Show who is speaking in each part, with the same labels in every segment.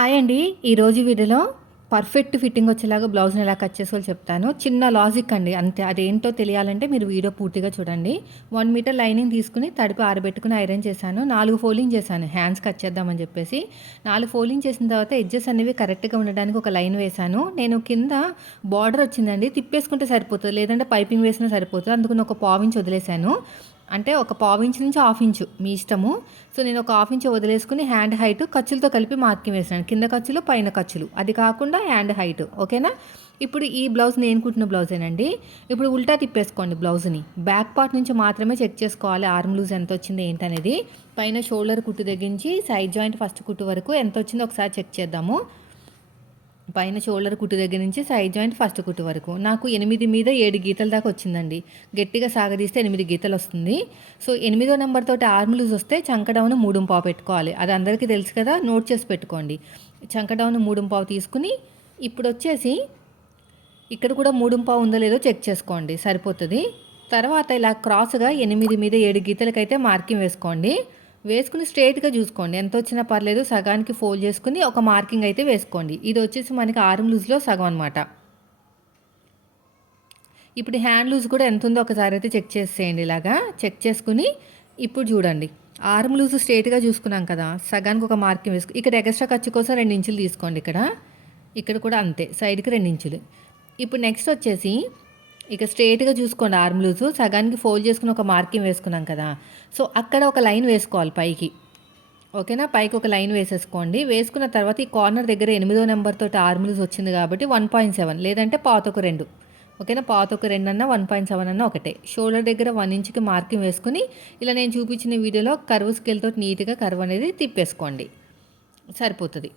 Speaker 1: Hi అండి. ఈరోజు వీడియోలో పర్ఫెక్ట్ ఫిట్టింగ్ వచ్చేలాగా బ్లౌజ్ని ఎలా కట్ చేసుకోవాలో చెప్తాను. చిన్న లాజిక్ అండి. అంతే. అదేంటో తెలియాలంటే మీరు వీడియో పూర్తిగా చూడండి. వన్ మీటర్ లైనింగ్ తీసుకుని తడిపి ఆరబెట్టుకుని ఐరన్ చేశాను. నాలుగు ఫోల్డింగ్ చేశాను. హ్యాండ్స్ కట్ చేద్దామని చెప్పేసి. నాలుగు ఫోల్డింగ్ చేసిన తర్వాత ఎడ్జెస్ అనేవి కరెక్ట్గా ఉండడానికి ఒక లైన్ వేశాను. నేను కింద బార్డర్ వచ్చిందండి. తిప్పేసుకుంటే సరిపోతుంది. లేదంటే పైపింగ్ వేసినా సరిపోతుంది. అందుకని ఒక పావించి వదిలేశాను. అంటే ఒక పావు ఇంచు నుంచి హాఫ్ ఇంచు మీ ఇష్టము. సో నేను ఒక హాఫ్ ఇంచ్ వదిలేసుకుని హ్యాండ్ హైట్ ఖర్చులతో కలిపి మార్కింగ్ వేసాను కింద ఖర్చులు పైన ఖర్చులు అది కాకుండా హ్యాండ్ హైట్. ఓకేనా? ఇప్పుడు ఈ బ్లౌజ్ నేను కుట్టిన బ్లౌజేనండి. ఇప్పుడు ఉల్టా తిప్పేసుకోండి బ్లౌజ్ని. బ్యాక్ పార్ట్ నుంచి మాత్రమే చెక్ చేసుకోవాలి ఆర్మ్ లూజ్ ఎంత వచ్చింది ఏంటనేది. పైన షోల్డర్ కుట్టు దగ్గరించి సైడ్ జాయింట్ ఫస్ట్ కుట్టు వరకు ఎంత వచ్చిందో ఒకసారి చెక్ చేద్దాము. పైన షోల్డర్ కుట్టు దగ్గర నుంచి సైడ్ జాయింట్ ఫస్ట్ కుట్టు వరకు. నాకు ఎనిమిది మీద ఏడు గీతల దాకా వచ్చిందండి. గట్టిగా సాగదీస్తే ఎనిమిది గీతలు వస్తుంది. సో ఎనిమిదో నెంబర్ తోటి ఆర్మ్ లూజ్ వస్తే చంకడౌన్ మూడు పావు పెట్టుకోవాలి. అది అందరికీ తెలుసు కదా నోట్ చేసి పెట్టుకోండి. చంకడౌన్ మూడు పావు తీసుకుని ఇప్పుడు వచ్చేసి ఇక్కడ కూడా మూడు పావు ఉందో లేదో చెక్ చేసుకోండి. సరిపోతుంది. తర్వాత ఇలా క్రాస్గా ఎనిమిది మీద ఏడు గీతలకైతే మార్కింగ్ వేసుకోండి. వేసుకుని స్ట్రైట్గా చూసుకోండి. ఎంత వచ్చినా పర్లేదు సగానికి ఫోల్డ్ చేసుకుని ఒక మార్కింగ్ అయితే వేసుకోండి. ఇది వచ్చేసి మనకి ఆర్మ్ లూజ్లో సగం అనమాట ఇప్పుడు హ్యాండ్ లూజ్ కూడా ఎంత ఉందో ఒకసారి అయితే చెక్ చేసేయండి ఇలాగా. చెక్ చేసుకుని ఇప్పుడు చూడండి. ఆర్మ్ లూజ్ స్ట్రైట్గా చూసుకున్నాం కదా సగానికి ఒక మార్కింగ్ వేసుకు ఇక్కడ ఎక్స్ట్రా ఖర్చు కోసం రెండు ఇంచులు తీసుకోండి ఇక్కడ. ఇక్కడ కూడా అంతే సైడ్కి రెండు ఇంచులు. ఇప్పుడు నెక్స్ట్ వచ్చేసి ఇక స్ట్రేట్గా చూసుకోండి ఆర్మ్ లూజు సగానికి ఫోల్డ్ చేసుకుని ఒక మార్కింగ్ వేసుకున్నాం కదా. సో అక్కడ ఒక లైన్ వేసుకోవాలి పైకి. ఓకేనా? పైకి ఒక లైన్ వేసేసుకోండి. వేసుకున్న తర్వాత ఈ కార్నర్ దగ్గర ఎనిమిదో నెంబర్ తోటి ఆర్మ్ లూజ్ వచ్చింది కాబట్టి వన్ పాయింట్ సెవెన్ లేదంటే పాతొక రెండు. ఓకేనా? పాత ఒక రెండు అన్న వన్ పాయింట్ సెవెన్ అన్న ఒకటే. షోల్డర్ దగ్గర వన్ ఇంచ్కి మార్కింగ్ వేసుకుని ఇలా నేను చూపించిన వీడియోలో కర్వ్ స్కేల్తో నీట్గా కర్వ్ అనేది తిప్పేసుకోండి. సరిపోతుంది.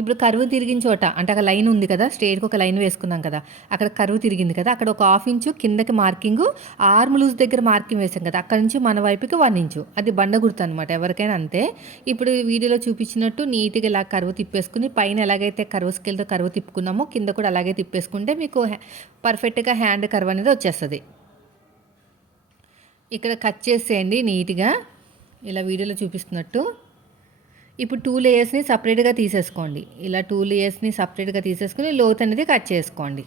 Speaker 1: ఇప్పుడు కరువు తిరిగిన చోట అంటే ఒక లైన్ ఉంది కదా స్ట్రేట్కి ఒక లైన్ వేసుకున్నాం కదా అక్కడ కరువు తిరిగింది కదా అక్కడ ఒక హాఫ్ ఇంచు కిందకి మార్కింగ్ ఆర్మ్ లూజ్ దగ్గర మార్కింగ్ వేసాం కదా అక్కడ నుంచి మన వైపుకి వన్ ఇంచు అది బండ గుర్తు అనమాట ఎవరికైనా అంతే. ఇప్పుడు వీడియోలో చూపించినట్టు నీట్గా ఇలా కరువు తిప్పేసుకుని పైన ఎలాగైతే కరువు స్కేల్తో కరువు తిప్పుకున్నామో కింద కూడా అలాగే తిప్పేసుకుంటే మీకు పర్ఫెక్ట్గా హ్యాండ్ కరువు అనేది వచ్చేస్తుంది. ఇక్కడ కట్ చేసేయండి నీట్గా ఇలా వీడియోలో చూపిస్తున్నట్టు. ఇప్పుడు టూ లేయర్స్ని సపరేట్గా తీసేసుకోండి. ఇలా టూ లేయర్స్ని సపరేట్గా తీసేసుకుని లోత్ అనేది కట్ చేసుకోండి.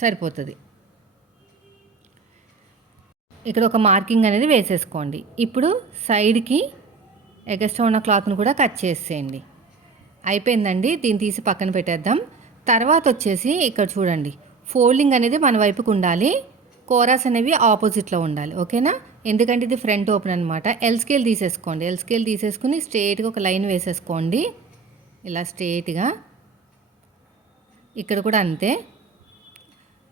Speaker 1: సరిపోతుంది. ఇక్కడ ఒక మార్కింగ్ అనేది వేసేసుకోండి. ఇప్పుడు సైడ్కి ఎగస్ట్రా ఉన్న క్లాత్ను కూడా కట్ చేసేయండి. అయిపోయిందండి. దీన్ని తీసి పక్కన పెట్టేద్దాం. తర్వాత వచ్చేసి ఇక్కడ చూడండి. ఫోల్డింగ్ అనేది మన వైపుకు ఉండాలి. కోరాస్ అనేవి ఆపోజిట్లో ఉండాలి. ఓకేనా ఎందుకంటే ఇది ఫ్రంట్ ఓపెన్ అనమాట ఎల్ స్కేల్ తీసేసుకోండి. ఎల్ స్కేల్ తీసేసుకుని స్ట్రేట్గా ఒక లైన్ వేసేసుకోండి. ఇలా స్ట్రేట్గా ఇక్కడ కూడా అంతే.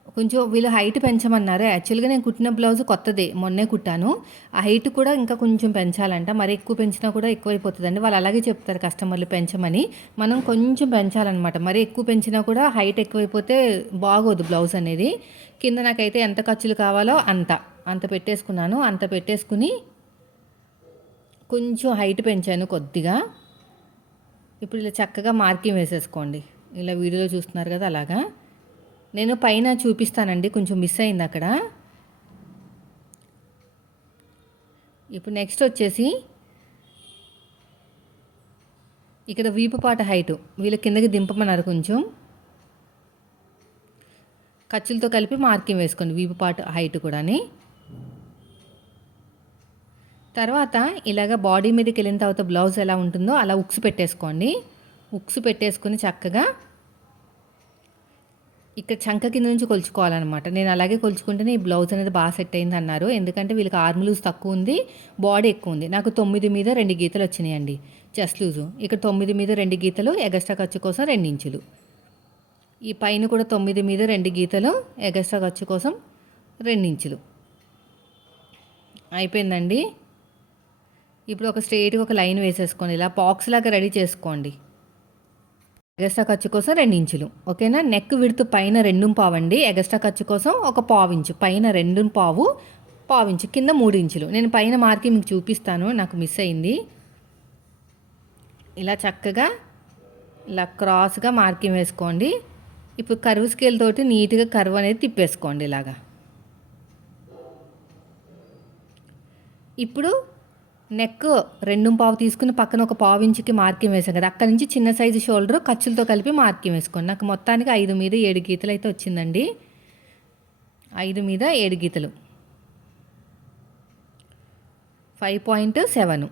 Speaker 1: కొంచెం వీళ్ళు హైట్ పెంచమన్నారు. యాక్చువల్గా నేను కుట్టిన బ్లౌజ్ కొత్తదే మొన్నే కుట్టాను. ఆ హైట్ కూడా ఇంకా కొంచెం పెంచాలంట. మరి ఎక్కువ పెంచినా కూడా ఎక్కువైపోతుందండి. వాళ్ళు అలాగే చెప్తారు కస్టమర్లు పెంచమని. మనం కొంచెం పెంచాలన్నమాట. మరి ఎక్కువ పెంచినా కూడా హైట్ ఎక్కువైపోతే బాగోదు బ్లౌజ్ అనేది. కింద నాకైతే ఎంత ఖర్చులు కావాలో అంత. అంత పెట్టేసుకున్నాను. అంత పెట్టేసుకుని కొంచెం హైట్ పెంచాను కొద్దిగా. ఇప్పుడు ఇలా చక్కగా మార్కింగ్ వేసేసుకోండి. ఇలా వీడియోలో చూస్తున్నారు కదా అలాగా. నేను పైన చూపిస్తానండి కొంచెం మిస్ అయింది అక్కడ. ఇప్పుడు నెక్స్ట్ వచ్చేసి ఇక్కడ వీపుపాట హైటు వీళ్ళ కిందకి దింపమన్నారు కొంచెం. ఖర్చులతో కలిపి మార్కింగ్ వేసుకోండి వీపుపాట హైట్ కూడాని. తర్వాత ఇలాగ బాడీ మీదకి వెళ్ళిన తర్వాత బ్లౌజ్ ఎలా ఉంటుందో అలా ఉక్స్ పెట్టేసుకోండి. ఉక్స్ పెట్టేసుకొని చక్కగా ఇక్కడ చంక కింద నుంచి కొలుచుకోవాలన్నమాట. నేను అలాగే కొలుచుకుంటేనే ఈ బ్లౌజ్ అనేది బాగా సెట్ అయింది అన్నారు ఎందుకంటే వీళ్ళకి ఆర్మ్ లూజ్ తక్కువ ఉంది బాడీ ఎక్కువ ఉంది. నాకు తొమ్మిది మీద రెండు గీతలు వచ్చినాయండి చెస్ట్ లూజు ఇక్కడ తొమ్మిది మీద రెండు గీతలు ఎగస్ట్రా ఖర్చు కోసం రెండు ఇంచులు. ఈ పైన కూడా తొమ్మిది మీద రెండు గీతలు ఎగస్ట్రా ఖర్చు కోసం రెండు ఇంచులు. అయిపోయిందండి. ఇప్పుడు ఒక స్ట్రైట్గా ఒక లైన్ వేసేసుకోండి. ఇలా బాక్స్ లాగా రెడీ చేసుకోండి. ఎగస్ట్రా ఖర్చు కోసం రెండు ఇంచులు ఓకేనా? నెక్ విడుతు పైన రెండు పావు అండి ఎగస్ట్రా ఖర్చు కోసం ఒక పావు ఇంచు పైన రెండు పావు పావు ఇంచు కింద మూడు ఇంచులు నేను పైన మార్కి మీకు చూపిస్తాను. నాకు మిస్ అయింది. ఇలా చక్కగా ఇలా క్రాస్గా మార్కింగ్ వేసుకోండి. ఇప్పుడు కరువు స్కేల్ తోటి నీట్గా కరువు అనేది తిప్పేసుకోండి ఇలాగా. ఇప్పుడు నెక్ రెండు పావు తీసుకుని పక్కన ఒక పావు ఇంచుకి మార్కింగ్ వేసాం కదా. అక్కడ నుంచి చిన్న సైజు షోల్డర్ ఖర్చులతో కలిపి మార్కింగ్ వేసుకోండి. నాకు మొత్తానికి ఐదు మీద ఏడు గీతలు అయితే వచ్చిందండి. ఐదు మీద ఏడు గీతలు. Five point seven.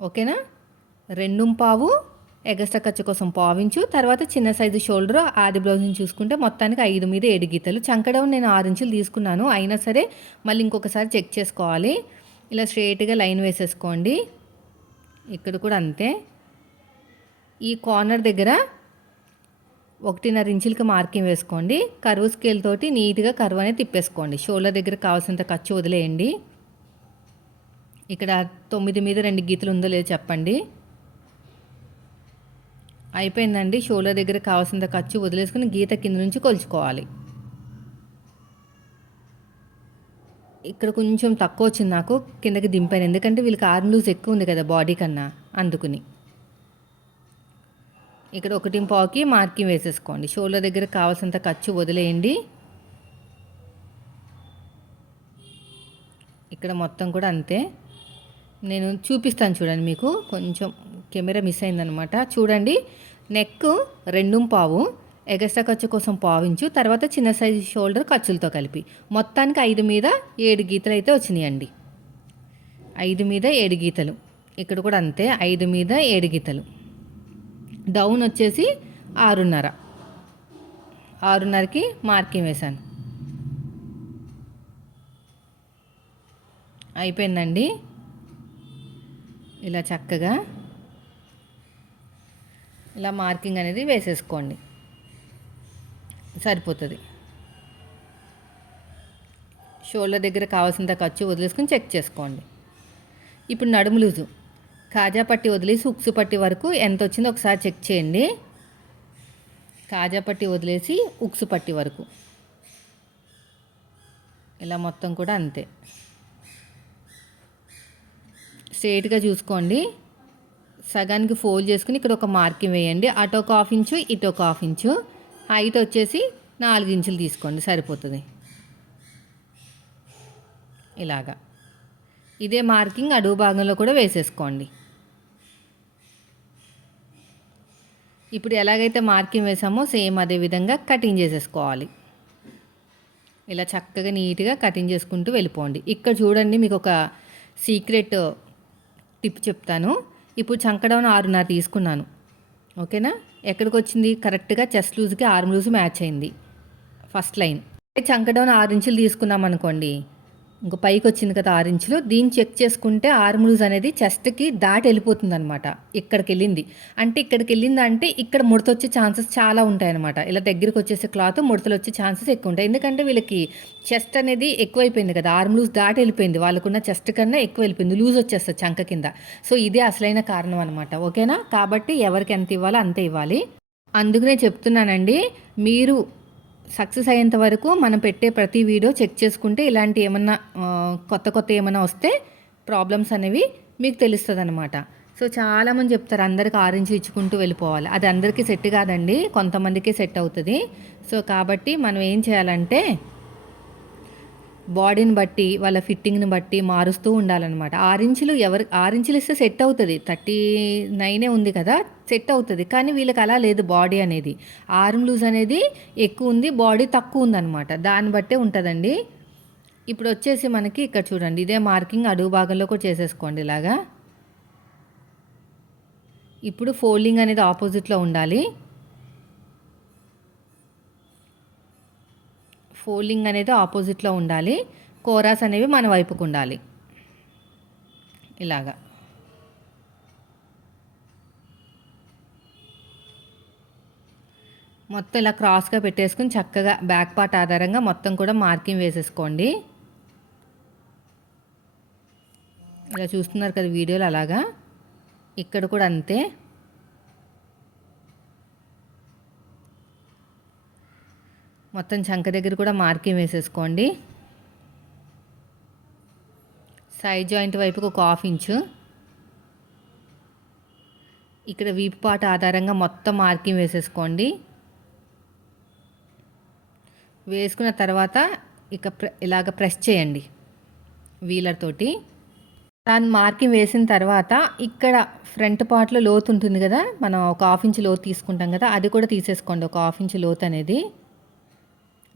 Speaker 1: ఓకేనా? రెండు పావు ఎగస్ట్రా ఖర్చు కోసం పావించు తర్వాత చిన్న సైజు షోల్డర్ ఆది బ్లౌజ్ని చూసుకుంటే మొత్తానికి ఐదు మీద ఏడు గీతలు. చంకడం నేను ఆరు ఇంచులు తీసుకున్నాను. అయినా సరే మళ్ళీ ఇంకొకసారి చెక్ చేసుకోవాలి. ఇలా స్ట్రేట్గా లైన్ వేసేసుకోండి. ఇక్కడ కూడా అంతే. ఈ కార్నర్ దగ్గర ఒకటిన్నర ఇంచులకి మార్కింగ్ వేసుకోండి. కరువు స్కేల్ తోటి నీట్గా కరువు అనేది తిప్పేసుకోండి. షోల్డర్ దగ్గర కావాల్సినంత ఖర్చు వదిలేయండి. ఇక్కడ తొమ్మిది మీద రెండు గీతలు ఉందో లేదో చెప్పండి. అయిపోయిందండి. షోల్డర్ దగ్గర కావాల్సినంత ఖర్చు వదిలేసుకుని గీత కింద నుంచి కొలుచుకోవాలి. ఇక్కడ కొంచెం తక్కువ వచ్చింది నాకు కిందకి దింపాను. ఎందుకంటే వీళ్ళకి ఆర్మ్ లూజ్ ఎక్కువ ఉంది కదా బాడీ కన్నా అందుకుని. ఇక్కడ ఒకటి పావుకి మార్కింగ్ వేసేసుకోండి. షోల్డర్ దగ్గర కావాల్సినంత ఖర్చు వదిలేయండి. ఇక్కడ మొత్తం కూడా అంతే. నేను చూపిస్తాను చూడండి మీకు. కొంచెం కెమెరా మిస్ అయిందనమాట. చూడండి నెక్ రెండు పావు. ఎగస్ట్రా ఖర్చు కోసం పావించు తర్వాత చిన్న సైజు షోల్డర్ ఖర్చులతో కలిపి. మొత్తానికి ఐదు మీద ఏడు గీతలు అయితే వచ్చినాయండి. ఐదు మీద ఏడు గీతలు. ఇక్కడ కూడా అంతే ఐదు మీద ఏడు గీతలు. డౌన్ వచ్చేసి ఆరున్నర. ఆరున్నరకి మార్కింగ్ వేశాను. అయిపోయిందండి. ఇలా చక్కగా ఇలా మార్కింగ్ అనేది వేసేసుకోండి. సరిపోతుంది. షోల్డర్ దగ్గర కావాల్సినంత ఖర్చు వదిలేసుకుని చెక్ చేసుకోండి. ఇప్పుడు నడుము లూజు. కాజా పట్టి వదిలేసి ఉక్సు పట్టి వరకు ఎంత వచ్చిందో ఒకసారి చెక్ చేయండి. కాజా పట్టి వదిలేసి ఉక్సు పట్టి వరకు. ఇలా మొత్తం కూడా అంతే. స్ట్రేట్గా చూసుకోండి. సగానికి ఫోల్డ్ చేసుకుని ఇక్కడ ఒక మార్కింగ్ వేయండి. అటు ఒక హాఫ్ ఇంచు ఇటు ఒక హాఫ్ ఇంచు. హైట్ వచ్చేసి నాలుగు ఇంచులు తీసుకోండి సరిపోతుంది. ఇలాగా. ఇదే మార్కింగ్ అడుగు భాగంలో కూడా వేసేసుకోండి. ఇప్పుడు ఎలాగైతే మార్కింగ్ వేసామో సేమ్ అదే విధంగా కటింగ్ చేసేసుకోవాలి. ఇలా చక్కగా నీట్గా కటింగ్ చేసుకుంటూ వెళ్ళిపోండి. ఇక్కడ చూడండి మీకు ఒక సీక్రెట్ టిప్ చెప్తాను. ఇప్పుడు చంకడౌన్ ఆరున్నర తీసుకున్నాను. ఓకేనా? ఎక్కడికి వచ్చింది కరెక్ట్గా చెస్ట్ లూజ్కి ఆర్మ్ లూజ్ మ్యాచ్ అయింది ఫస్ట్ లైన్. చంకడౌన్ ఆరు ఇంచులు తీసుకున్నాం అనుకోండి ఇంకో పైకి వచ్చింది కదా ఆరు ఇంచులు. దీన్ని చెక్ చేసుకుంటే ఆర్మ్ లూజ్ అనేది చెస్ట్కి దాటి వెళ్ళిపోతుంది అనమాట ఇక్కడికి వెళ్ళింది. అంటే ఇక్కడికి వెళ్ళింది అంటే ఇక్కడ ముడత వచ్చే ఛాన్సెస్ చాలా ఉంటాయి అనమాట ఇలా దగ్గరికి వచ్చేసే క్లాత్ ముడతలు వచ్చే ఛాన్సెస్ ఎక్కువ ఉంటాయి. ఎందుకంటే వీళ్ళకి చెస్ట్ అనేది ఎక్కువైపోయింది కదా. ఆర్మ్ లూజ్ దాటి వెళ్ళిపోయింది. వాళ్ళకున్న చెస్ట్ కన్నా ఎక్కువ వెళ్ళిపోయింది. లూజ్ వచ్చేస్తుంది చంక కింద. సో ఇదే అసలైన కారణం అనమాట ఓకేనా? కాబట్టి ఎవరికి ఎంత ఇవ్వాలో అంతే ఇవ్వాలి. అందుకనే చెప్తున్నానండి మీరు సక్సెస్ అయ్యేంత వరకు మనం పెట్టే ప్రతి వీడియో చెక్ చేసుకుంటే ఇలాంటి ఏమన్నా కొత్త కొత్త ఏమైనా వస్తే ప్రాబ్లమ్స్ అనేవి మీకు తెలుస్తుంది అనమాట సో చాలామంది చెప్తారు అందరికి ఆరెంజ్ ఇచ్చుకుంటూ వెళ్ళిపోవాలి. అది అందరికీ సెట్ కాదండి. కొంతమందికి సెట్ అవుతుంది. సో కాబట్టి మనం ఏం చేయాలంటే బాడీని బట్టి వాళ్ళ ఫిట్టింగ్ని బట్టి మారుస్తూ ఉండాలన్నమాట. ఆరించులు ఎవరు ఆరించులు ఇస్తే సెట్ అవుతుంది. థర్టీ నైనే ఉంది కదా సెట్ అవుతుంది. కానీ వీళ్ళకి అలా లేదు బాడీ అనేది. ఆర్మ్ లూజ్ అనేది ఎక్కువ ఉంది బాడీ తక్కువ ఉందన్నమాట. దాన్ని బట్టే ఉంటుందండి. ఇప్పుడు వచ్చేసి మనకి ఇక్కడ చూడండి ఇదే మార్కింగ్ అడుగు భాగంలో కూడా చేసేసుకోండి ఇలాగా. ఇప్పుడు ఫోల్డింగ్ అనేది ఆపోజిట్లో ఉండాలి. ఫోల్డింగ్ అనేది ఆపోజిట్లో ఉండాలి. కోరాస్ అనేవి మన వైపుకు ఉండాలి. ఇలాగా. మొత్తం ఇలా క్రాస్గా పెట్టేసుకుని చక్కగా బ్యాక్ పార్ట్ ఆధారంగా మొత్తం కూడా మార్కింగ్ వేసేసుకోండి. ఇలా చూస్తున్నారు కదా వీడియోలు అలాగా. ఇక్కడ కూడా అంతే. మొత్తం చంక దగ్గర కూడా మార్కింగ్ వేసేసుకోండి. సైడ్ జాయింట్ వైపుకి ఒక హాఫ్ ఇంచు ఇక్కడ వీపు పాట ఆధారంగా మొత్తం మార్కింగ్ వేసేసుకోండి. వేసుకున్న తర్వాత ఇక ప్ర ఇలాగ ప్రెస్ చేయండి వీలర్ తోటి. దాన్ని మార్కింగ్ వేసిన తర్వాత ఇక్కడ ఫ్రంట్ పార్ట్లో లోతు ఉంటుంది కదా మనం ఒక హాఫ్ ఇంచ్ లోతు తీసుకుంటాం కదా అది కూడా తీసేసుకోండి ఒక హాఫ్ ఇంచ్ లోతు అనేది.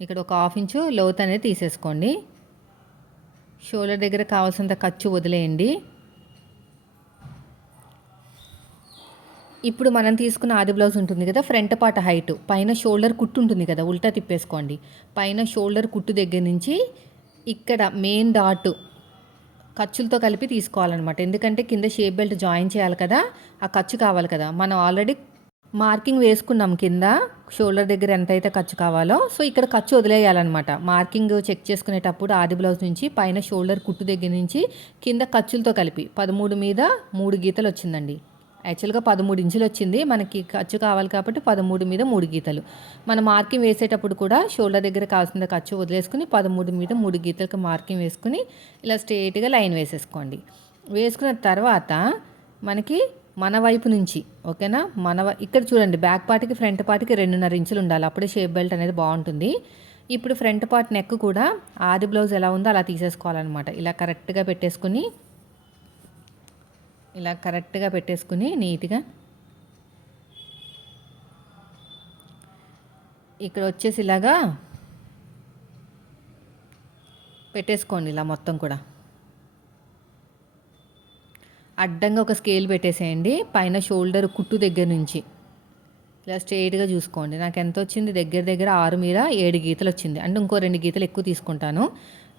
Speaker 1: ఇక్కడ ఒక హాఫ్ ఇంచు లోత్ అనేది తీసేసుకోండి. షోల్డర్ దగ్గర కావాల్సినంత ఖర్చు వదిలేయండి. ఇప్పుడు మనం తీసుకున్న ఆది బ్లౌజ్ ఉంటుంది కదా ఫ్రంట్ పార్ట్ హైట్ పైన షోల్డర్ కుట్టు ఉంటుంది కదా ఉల్టా తిప్పేసుకోండి. పైన షోల్డర్ కుట్టు దగ్గర నుంచి ఇక్కడ మెయిన్ డాట్ ఖర్చులతో కలిపి తీసుకోవాలన్నమాట. ఎందుకంటే కింద షేప్ బెల్ట్ జాయిన్ చేయాలి కదా ఆ ఖర్చు కావాలి కదా. మనం ఆల్రెడీ మార్కింగ్ వేసుకున్నాం కింద. షోల్డర్ దగ్గర ఎంత అయితే ఖర్చు కావాలో. సో ఇక్కడ ఖర్చు వదిలేయాలన్నమాట. మార్కింగ్ చెక్ చేసుకునేటప్పుడు ఆది బ్లౌజ్ నుంచి పైన షోల్డర్ కుట్టు దగ్గర నుంచి కింద ఖర్చులతో కలిపి. పదమూడు మీద మూడు గీతలు వచ్చిందండి. యాక్చువల్గా పదమూడు ఇంచులు వచ్చింది. మనకి ఖర్చు కావాలి కాబట్టి పదమూడు మీద మూడు గీతలు. మనం మార్కింగ్ వేసేటప్పుడు కూడా షోల్డర్ దగ్గర కావాల్సిన ఖర్చు వదిలేసుకుని పదమూడు మీద మూడు గీతలకు మార్కింగ్ వేసుకుని ఇలా స్ట్రేట్గా లైన్ వేసేసుకోండి. వేసుకున్న తర్వాత మనకి మన వైపు నుంచి ఓకేనా? మన ఇక్కడ చూడండి బ్యాక్ పార్ట్కి ఫ్రంట్ పార్ట్కి రెండున్నర ఇంచులు ఉండాలి. అప్పుడే షేప్ బెల్ట్ అనేది బాగుంటుంది. ఇప్పుడు ఫ్రంట్ పార్ట్ నెక్ కూడా ఆది బ్లౌజ్ ఎలా ఉందో అలా తీసేసుకోవాలన్నమాట. ఇలా కరెక్ట్గా పెట్టేసుకుని ఇలా కరెక్ట్గా పెట్టేసుకుని నీట్గా ఇక్కడ వచ్చేసి ఇలాగా పెట్టేసుకోండి ఇలా మొత్తం కూడా. అడ్డంగా ఒక స్కేల్ పెట్టేసేయండి. పైన షోల్డర్ కుట్టు దగ్గర నుంచి. ఇలా స్ట్రైట్గా చూసుకోండి. నాకు ఎంత వచ్చింది? దగ్గర దగ్గర ఆరు మీద ఏడు గీతలు వచ్చింది. అంటే ఇంకో రెండు గీతలు ఎక్కువ తీసుకుంటాను.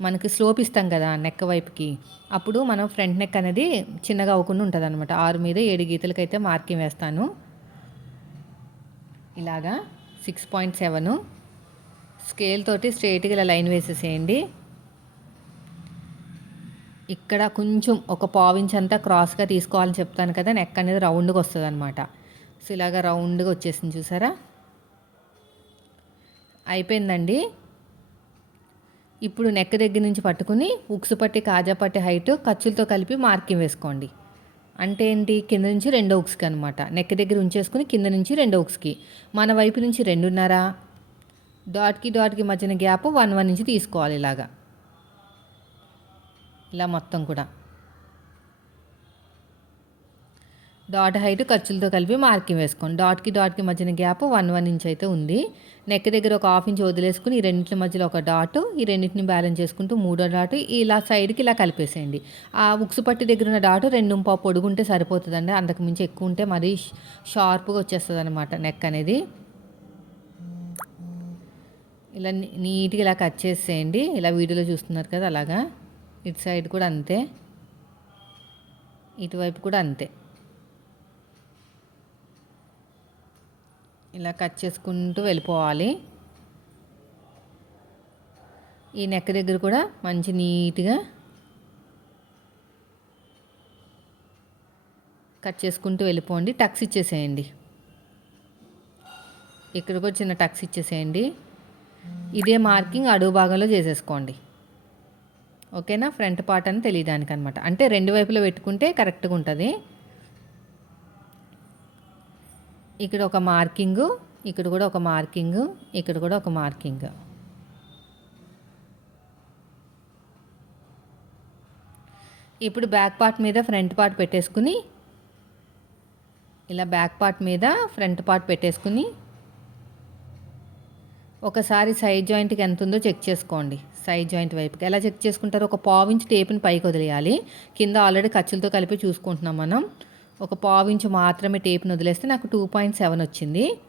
Speaker 1: మనకి స్లోప్ ఇస్తాం కదా నెక్ వైపుకి. అప్పుడు మనం ఫ్రంట్ నెక్ అనేది చిన్నగా అవ్వకుండా ఉంటుంది అనమాట ఆరు మీద ఏడు గీతలకైతే మార్కింగ్ వేస్తాను. ఇలాగా సిక్స్ పాయింట్ సెవెను. స్కేల్ తోటి స్ట్రైట్గా ఇలా లైన్ వేసేసేయండి. ఇక్కడ కొంచెం ఒక పావించ్ అంతా క్రాస్గా తీసుకోవాలని చెప్తాను కదా నెక్ అనేది రౌండ్గా వస్తుంది అనమాట సో ఇలాగ రౌండ్గా వచ్చేసింది చూసారా? అయిపోయిందండి. ఇప్పుడు నెక్ దగ్గర నుంచి పట్టుకుని ఉక్సు పట్టి కాజా పట్టి హైట్ ఖర్చులతో కలిపి మార్కింగ్ వేసుకోండి. అంటే ఏంటి? కింద నుంచి రెండో ఉక్స్కి అనమాట నెక్ దగ్గర ఉంచేసుకుని కింద నుంచి రెండో ఉక్స్కి. మన వైపు నుంచి రెండున్నర. డాట్కి డాట్కి మధ్యన గ్యాప్ వన్ వన్ నుంచి తీసుకోవాలి ఇలాగా. ఇలా మొత్తం కూడా. డాట్ హైట్ ఖర్చులతో కలిపి మార్కింగ్ వేసుకోండి. డాట్కి డాట్కి మధ్యన గ్యాప్ వన్ వన్ ఇంచ్ అయితే ఉంది. నెక్ దగ్గర ఒక హాఫ్ ఇంచ్ వదిలేసుకుని ఈ రెండింటి మధ్యలో ఒక డాట్ ఈ రెండింటిని బ్యాలెన్స్ చేసుకుంటూ మూడో డాట్ ఇలా సైడ్కి ఇలా కలిపేసేయండి. ఆ ఉక్సు పట్టి దగ్గర ఉన్న డాట్ రెండు పావు పొడుగుంటే సరిపోతుందండి. అందుకు మించి ఎక్కువ ఉంటే మరీ షార్ప్గా వచ్చేస్తుంది అనమాట నెక్ అనేది. ఇలా నీట్గా ఇలా కట్ చేసేయండి. ఇలా వీడియోలో చూస్తున్నారు కదా అలాగా. ఇటు సైడ్ కూడా అంతే. ఇటువైపు కూడా అంతే. ఇలా కట్ చేసుకుంటూ వెళ్ళిపోవాలి. ఈ నెక్ దగ్గర కూడా మంచి నీట్గా కట్ చేసుకుంటూ వెళ్ళిపోండి. టక్స్ ఇచ్చేసేయండి. ఇక్కడ కూడా చిన్న టక్స్ ఇచ్చేసేయండి. ఇదే మార్కింగ్ అడుగు భాగంలో చేసేసుకోండి. ఓకేనా? ఫ్రంట్ పార్ట్ అని తెలియడానికి అనమాట అంటే రెండు వైపులో పెట్టుకుంటే కరెక్ట్గా ఉంటుంది. ఇక్కడ ఒక మార్కింగు ఇక్కడ కూడా ఒక మార్కింగు ఇక్కడ కూడా ఒక మార్కింగ్. ఇప్పుడు బ్యాక్ పార్ట్ మీద ఫ్రంట్ పార్ట్ పెట్టేసుకుని ఇలా బ్యాక్ పార్ట్ మీద ఫ్రంట్ పార్ట్ పెట్టేసుకుని ఒకసారి సైడ్ జాయింట్కి ఎంత ఉందో చెక్ చేసుకోండి. సైడ్ జాయింట్ వైపుకి. ఎలా చెక్ చేసుకుంటారు? ఒక పావు ఇంచ్ టేప్ని పైకి వదిలేయాలి. కింద ఆల్రెడీ ఖర్చులతో కలిపి చూసుకుంటున్నాం మనం. ఒక పావు ఇంచు మాత్రమే టేప్ని వదిలేస్తే నాకు టూ పాయింట్ సెవెన్ వచ్చింది.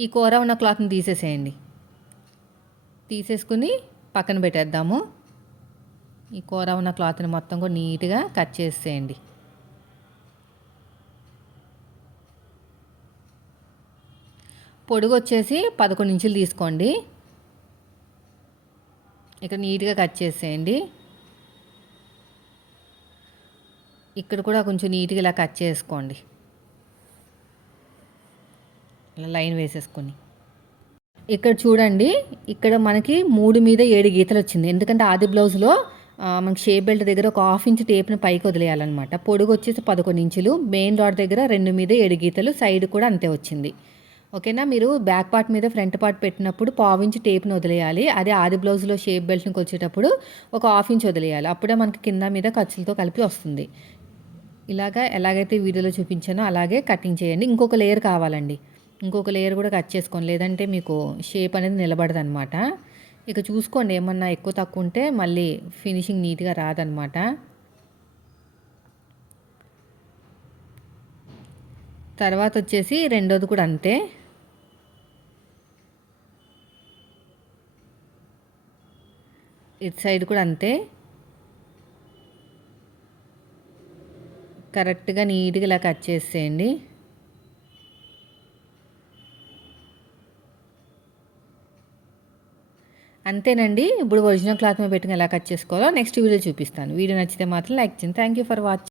Speaker 1: ఈ కూర ఉన్న క్లాత్ని తీసేసేయండి. తీసేసుకుని పక్కన పెట్టేద్దాము. ఈ కూర ఉన్న క్లాత్ని మొత్తం కూడా నీట్గా కట్ చేసేయండి. పొడుగు వచ్చేసి పదకొండు ఇంచులు తీసుకోండి. ఇక్కడ నీట్గా కట్ చేసేయండి. ఇక్కడ కూడా కొంచెం నీట్గా ఇలా కట్ చేసుకోండి. ఇలా లైన్ వేసేసుకొని. ఇక్కడ చూడండి ఇక్కడ మనకి మూడు మీద ఏడు గీతలు వచ్చింది. ఎందుకంటే ఆది బ్లౌజ్లో మనకి షేప్ బెల్ట్ దగ్గర ఒక హాఫ్ ఇంచ్ టేప్ను పైకి వదిలేయాలన్నమాట. పొడుగు వచ్చేసి పదకొండు ఇంచులు మెయిన్ రాడ్ దగ్గర రెండు మీద ఏడు గీతలు సైడ్ కూడా అంతే వచ్చింది. ఓకేనా? మీరు బ్యాక్ పార్ట్ మీద ఫ్రంట్ పార్ట్ పెట్టినప్పుడు పావు టేప్ను టేప్ని వదిలేయాలి. అదే ఆది బ్లౌజ్లో షేప్ బెల్ట్కి వచ్చేటప్పుడు ఒక హాఫ్ ఇంచ్ వదిలేయాలి. అప్పుడే మనకి కింద మీద ఖర్చులతో కలిపి వస్తుంది. ఇలాగా ఎలాగైతే వీడియోలో చూపించానో అలాగే కటింగ్ చేయండి. ఇంకొక లేయర్ కావాలండి. ఇంకొక లేయర్ కూడా కట్ చేసుకోండి. లేదంటే మీకు షేప్ అనేది నిలబడదు అనమాట ఇక చూసుకోండి. ఏమన్నా ఎక్కువ తక్కువ ఉంటే మళ్ళీ ఫినిషింగ్ నీట్గా రాదనమాట. తర్వాత వచ్చేసి రెండోది కూడా అంతే. ఇటు సైడ్ కూడా అంతే. కరెక్ట్గా నీట్గా ఇలా కట్ చేసేయండి. అంతేనండి. ఇప్పుడు ఒరిజినల్ క్లాత్ మీద పెట్టుకుని ఎలా కట్ చేసుకోవాలో నెక్స్ట్ వీడియో చూపిస్తాను. వీడియో నచ్చితే మాత్రం లైక్ చేయండి. Thank you for watching